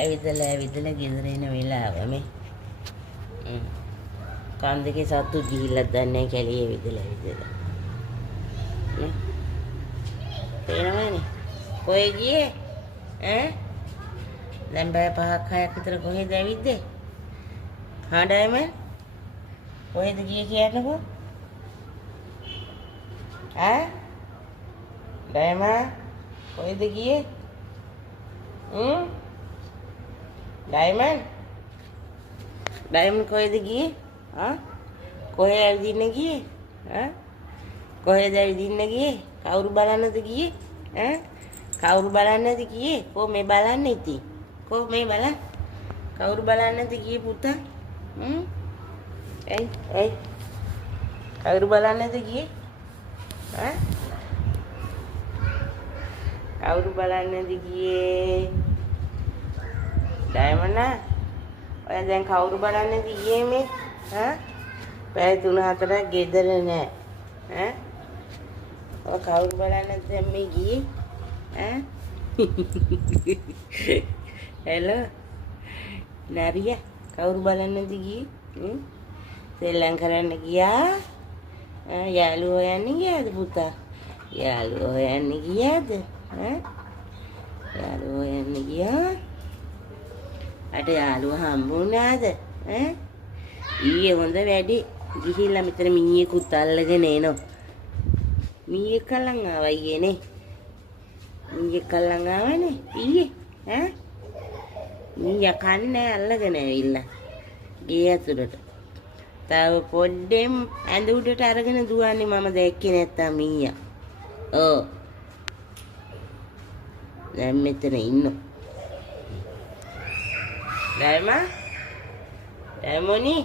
ඇවිදලා ගෙදර එන වෙලාව මේ. කන් දෙකේ සත්තු ගිහිල්ලත් දන්නේ නැහැ කැලේ ඇවිදලා. නේ? පේනවනේ. කොහෙ ගියේ? දැන් බය 5-6ක් විතර කොහෙද ඇවිද්දේ? හාඩයම කොහෙද ගියේ කියන්නකෝ? ඩයම කොහෙද ගියේ? ඩයමන් කොහෙද ගියේ? කොහෙද ඇවිදින්න ගියේ? කොහෙද ඇවිදින්න ගියේ? කවුරු බලන්නද ගියේ? කවුරු බලන්නද ගියේ? කො මේ බලන්න ඉතින්. කො මේ බලන්න. කවුරු බලන්නද ගියේ පුතා? ඇයි කවුරු බලන්නද ගියේ? කවුරු බලන්නද ගියේ? ඩයමන්ඩ් ඔය දැන් කවුරු බලන්නද ගියේ මේ? පැය 3-4ක් ගෙදර නෑ. ඔය කවුරු බලන්නද දැන් මේ ගියේ? හෙලෝ නරිය කවුරු බලන්නද ගියේ? සෙල්ලම් කරන්න ගියා? යාළුවෝ හොයන්න ගියාද පුතා? යාළුවෝ හොයන්න ගියාද? යාළුවෝ හොයන්න ගියා? අට යාළුවා හම්බුණාද? ඊයේ හොඳ වැඩි ගිහිල්ලා මෙතන මීයකුත් අල්ලගෙන එනවා. මීයක් කලන් ආවා ඊයේ නේ. මීයක් කලන් ආවනේ ඊයේ. මීයා කන්නේ අල්ලගෙන ඇවිල්ලා ගේ ඇතුළට. තව පොඩ්ඩෙන් ඇඳ උඩට අරගෙන දුවන්නේ මම දැක්කේ නැත්තම් මීයා. ඔව්. දැන් මෙතන ඉන්නවා. ඩයමොනි